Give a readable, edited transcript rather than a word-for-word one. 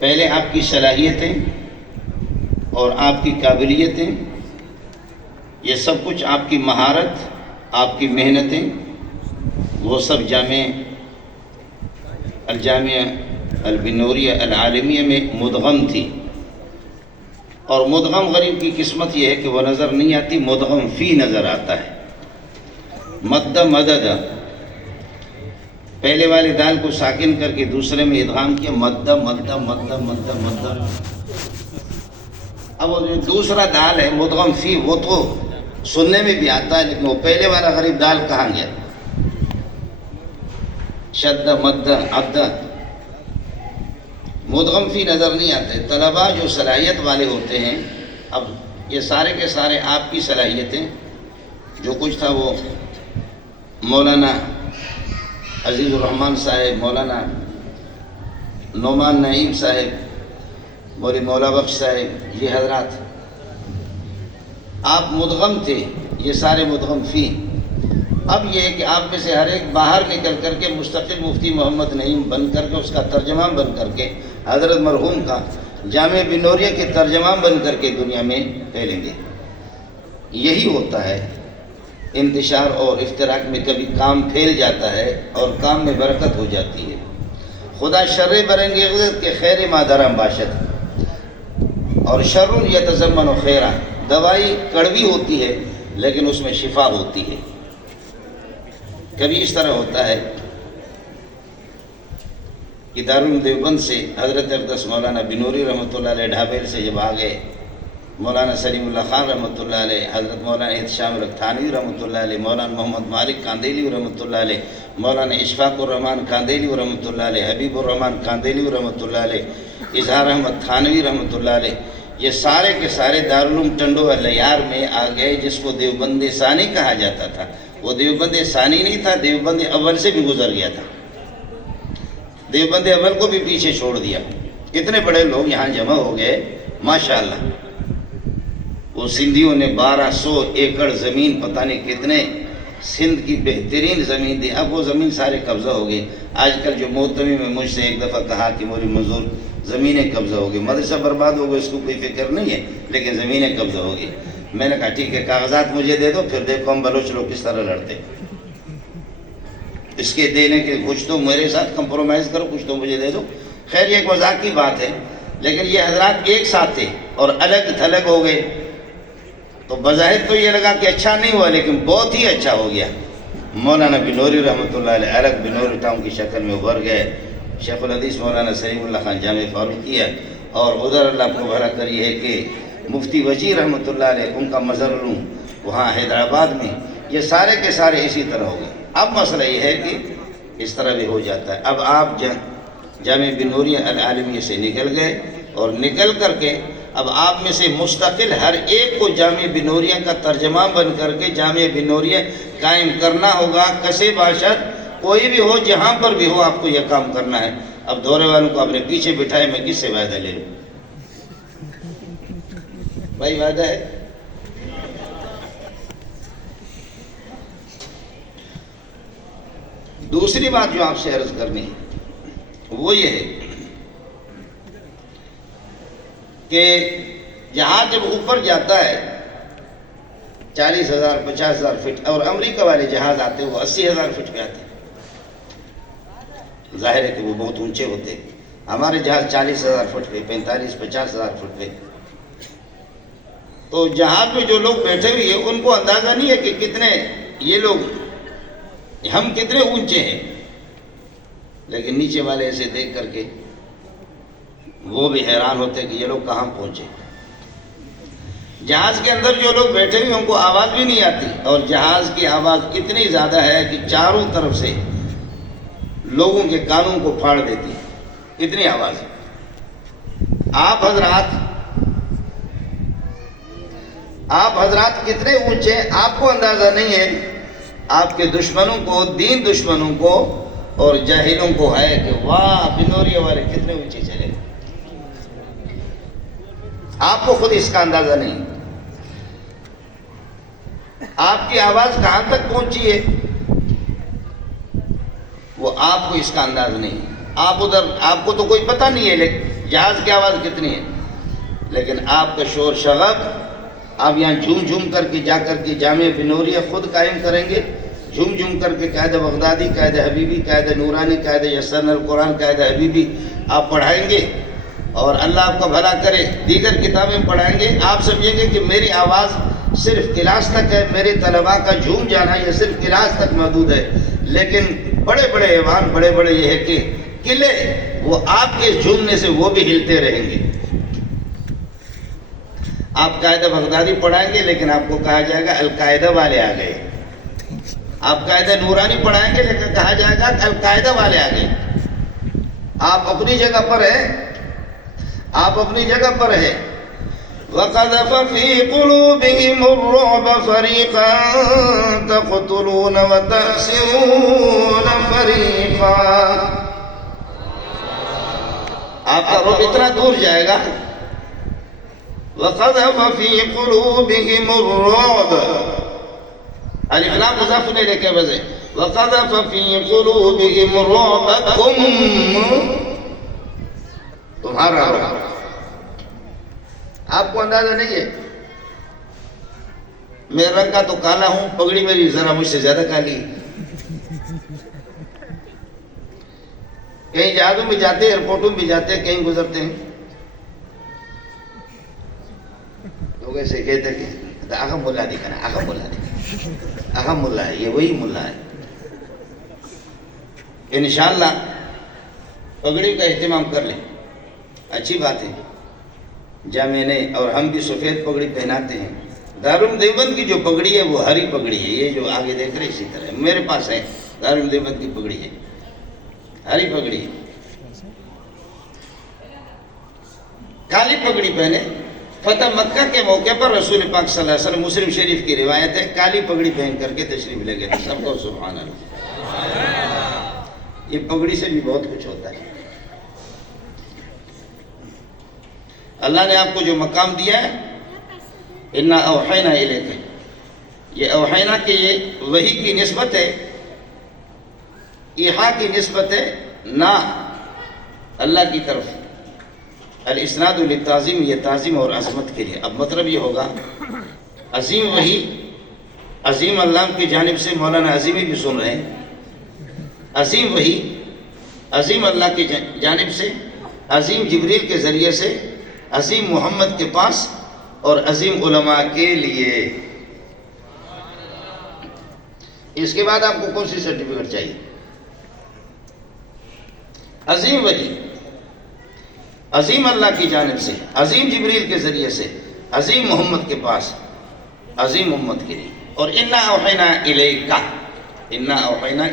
پہلے آپ کی صلاحیتیں اور آپ کی قابلیتیں، یہ سب کچھ آپ کی مہارت، آپ کی محنتیں، وہ سب الجامعہ البنوریہ العالمیہ میں مدغم تھی۔ اور مدغم غریب کی قسمت یہ ہے کہ وہ نظر نہیں آتی، مدغم فی نظر آتا ہے۔ مد مدد، پہلے والے دال کو ساکن کر کے دوسرے میں ادغام کیا، مد مد مد مد مد۔ اب وہ جو دوسرا دال ہے مدغم فی، وہ تو سننے میں بھی آتا ہے، لیکن وہ پہلے والا غریب دال کہاں گیا؟ شد مد عبد، مدغم فی نظر نہیں آتے۔ طلباء جو صلاحیت والے ہوتے ہیں، اب یہ سارے کے سارے آپ کی صلاحیتیں، جو کچھ تھا وہ مولانا عزیز الرحمن صاحب، مولانا نعمان نعیم صاحب، مولی مولا بخش صاحب، یہ حضرات آپ مدغم تھے، یہ سارے مدغم فی۔ اب یہ ہے کہ آپ میں سے ہر ایک باہر نکل کر کے مستقل مفتی محمد نعیم بن کر کے، اس کا ترجمان بن کر کے، حضرت مرحوم کا جامعہ بنوریہ کے ترجمان بن کر کے دنیا میں پھیلیں گے۔ یہی ہوتا ہے انتشار اور افتراق میں، کبھی کام پھیل جاتا ہے اور کام میں برکت ہو جاتی ہے۔ خدا شر برانگیخت کے خیر ما درم باشد، اور شر یتضمن خیرہ، دوائی کڑوی ہوتی ہے لیکن اس میں شفا ہوتی ہے۔ کبھی اس طرح ہوتا ہے کہ دارالعلوم دیوبند سے حضرت اقدس مولانا بنوری رحمۃ اللہ علیہ ڈھابیل سے جب آگئے، مولانا سلیم اللہ خان رحمۃ اللہ علیہ، حضرت مولانا احتشام رکھتانوی رحمۃ اللہ علیہ، مولانا محمد مالک کاندیلی رحمۃ اللہ علیہ، مولانا اشفاق الرحمان کاندیلی رحمۃ اللہ علیہ، حبیب الرحمان کاندیلی رحمۃ اللہ علیہ، اظہار احمد تھانوی رحمۃ اللہ علیہ، یہ سارے کے سارے دارالعلوم ٹنڈو الیار میں آ گئے، جس کو دیوبند ثانی کہا جاتا تھا۔ وہ دیوبند ثانی نہیں تھا، دیوبند اول سے بھی گزر گیا تھا، دیوبند اول کو بھی پیچھے چھوڑ دیا۔ کتنے بڑے لوگ یہاں جمع ہو گئے ماشاءاللہ۔ وہ سندھیوں نے 1200 ایکڑ زمین، پتہ نہیں کتنے، سندھ کی بہترین زمین دی۔ اب وہ زمین سارے قبضہ ہو گئی۔ آج کل جو محتمی میں مجھ سے ایک دفعہ کہا کہ موری منظور زمینیں قبضہ ہو گئی، مدرسہ برباد ہو گئے، اس کو کوئی فکر نہیں ہے، لیکن زمینیں قبضہ ہو گئی۔ میں نے کہا ٹھیک ہے، کاغذات مجھے دے دو، پھر دیکھو ہم بلوچ لوگ کس طرح لڑتے۔ اس کے دینے کے کچھ تو میرے ساتھ کمپرومائز کرو، کچھ تو مجھے دے دو۔ خیر یہ ایک مذاق کی بات ہے، لیکن یہ حضرات ایک ساتھ تھے اور الگ تھلگ ہو گئے، تو بظاہر تو یہ لگا کہ اچھا نہیں ہوا، لیکن بہت ہی اچھا ہو گیا۔ مولانا بنوری رحمۃ اللہ علیہ الگ بنوری ٹاؤن کی شکل میں ابھر گئے۔ شیخ الحدیث مولانا سلیم اللہ خان جامع فاروقیہ، اور ادھر اللہ کو بھلا کری ہے کہ مفتی وزیر رحمۃ اللہ علیہ، ان کا مظہر علوم وہاں حیدرآباد میں، یہ سارے کے سارے اسی طرح ہو گئے۔ اب مسئلہ یہ ہے کہ اس طرح بھی ہو جاتا ہے۔ اب آپ جامعہ بنوریہ العالمیہ سے نکل گئے، اور نکل کر کے اب آپ میں سے مستقل ہر ایک کو جامعہ بنوریہ کا ترجمان بن کر کے جامعہ بنوریہ قائم کرنا ہوگا۔ کسے باشد، کوئی بھی ہو، جہاں پر بھی ہو، آپ کو یہ کام کرنا ہے۔ اب دورے والوں کو اپنے پیچھے بٹھائے، میں کس سے وعدہ لے لوں؟ بھائی وعدہ ہے۔ دوسری بات جو آپ سے عرض کرنی ہے وہ یہ ہے کہ جہاز جب اوپر جاتا ہے 40,000 50,000 فٹ، اور امریکہ والے جہاز آتے ہیں وہ 80,000 فٹ پہ آتے ہیں، ظاہر ہے کہ وہ بہت اونچے ہوتے ہیں۔ ہمارے جہاز 40,000 فٹ پہ، 45-50,000 فٹ پہ۔ تو جہاز میں جو لوگ بیٹھے ہوئے ہیں ان کو اندازہ نہیں ہے کہ کتنے یہ لوگ، ہم کتنے اونچے ہیں، لیکن نیچے والے ایسے دیکھ کر کے وہ بھی حیران ہوتے ہیں کہ یہ لوگ کہاں پہنچے۔ جہاز کے اندر جو لوگ بیٹھے ہوئے ان کو آواز بھی نہیں آتی، اور جہاز کی آواز اتنی زیادہ ہے کہ چاروں طرف سے لوگوں کے کانوں کو پھاڑ دیتی ہے، اتنی آواز ہے۔ آپ حضرات کتنے اونچے ہیں آپ کو اندازہ نہیں ہے، آپ کے دشمنوں کو، دین دشمنوں کو اور جاہلوں کو ہے کہ واہ بنوریہ والے کتنے اونچے چلے۔ آپ کو خود اس کا اندازہ نہیں، آپ کی آواز کہاں تک پہنچی ہے وہ آپ کو اس کا انداز نہیں۔ آپ ادھر، آپ کو تو کوئی پتہ نہیں ہے، لیکن جہاز کی آواز کتنی ہے، لیکن آپ کا شور شغب آپ یہاں جھوم جھوم کر کے جا کر کے جامعہ بنوریہ خود قائم کریں گے، جھوم جھوم کر کے قائد بغدادی، قائد حبیبی، قائد نورانی، قائد یسرن القرآن، قائد حبیبی آپ پڑھائیں گے، اور اللہ آپ کا بھلا کرے دیگر کتابیں پڑھائیں گے. آپ سمجھیں گے کہ میری آواز صرف کلاس تک ہے، میرے طلباء کا جھوم جانا یہ صرف کلاس تک محدود ہے، لیکن بڑے بڑے ایوان، بڑے بڑے یہ ہے کہ قلعے، وہ آپ کے جھومنے سے وہ بھی ہلتے رہیں گے. آپ قائدہ بغدادی پڑھائیں گے لیکن آپ کو کہا جائے گا القاعدہ والے آ گئے. آپ قائدہ نورانی پڑھائیں گے لیکن کہا جائے گا القاعدہ والے آ گئے. آپ اپنی جگہ پر ہیں، آپ اپنی جگہ پر ہیں. وَقَذَفَ فِي قُلُوبِهِمُ الرُّعْبَ فَرِيقًا تَقْتُلُونَ وَتَأْسِرُونَ فَرِيقًا. آپ کا رعب اتنا دور جائے گا. وَقَذَفَ فِي قُلُوبِهِمُ الرُّعْبَ، الف لام مضاف نہیں لکھے وضع. وَقَذَفَ فِي قُلُوبِهِمُ الرُّعْبَ، تمہارا رعب. آپ کو اندازہ نہیں ہے، میں رنگ کا تو کالا ہوں، پگڑی میری ذرا مجھ سے زیادہ کالی ہے. کہیں جہازوں میں جاتے ہیں، ایئرپورٹوں میں بھی جاتے ہیں، کہیں گزرتے ہیں، لوگ ایسے کہتے ہیں کہ اہم ملا دکھانا، اہم ملا دکھانا، اہم ملا ہے، یہ وہی ملا ہے. انشاءاللہ پگڑی کا اہتمام کر لیں، اچھی بات ہے. جامعہ نے اور ہم بھی سفید پگڑی پہناتے ہیں. دارالعلوم دیوبند کی جو پگڑی ہے وہ ہری پگڑی ہے، یہ جو آگے دیکھ رہے اسی طرح میرے پاس ہے. دارالعلوم دیوبند کی پگڑی ہے، ہری پگڑی ہے. کالی پگڑی پہنے. فتح مکہ کے موقع پر رسول پاک صلی اللہ علیہ وسلم، مسلم شریف کی روایت ہے، کالی پگڑی پہن کر کے تشریف لے گئے. سب کو سبحان اللہ. یہ پگڑی سے بھی بہت کچھ ہوتا ہے. اللہ نے آپ کو جو مقام دیا ہے، اِنَّا أَوْحَيْنَا إِلَيْكَ، یہ اوحینا کہ یہ وحی کی نسبت ہے، ایحاء کی نسبت ہے، نہ اللہ کی طرف. الاسناد للتعظیم، یہ تعظیم اور عظمت کے لیے. اب مطلب یہ ہوگا عظیم وحی، عظیم اللہ کی جانب سے. مولانا عظیمی بھی سن رہے ہیں. عظیم وحی عظیم اللہ کی جانب سے، عظیم جبریل کے ذریعے سے، عظیم محمد کے پاس، اور عظیم علماء کے لیے. اس کے بعد آپ کو کون سی سرٹیفکیٹ چاہیے؟ عظیم وحی عظیم اللہ کی جانب سے، عظیم جبریل کے ذریعے سے، عظیم محمد کے پاس، عظیم امت کے لیے. اور اِنَّا أَوْحَيْنَا إِلَيْكَ، اِنَّا أَوْحَيْنَا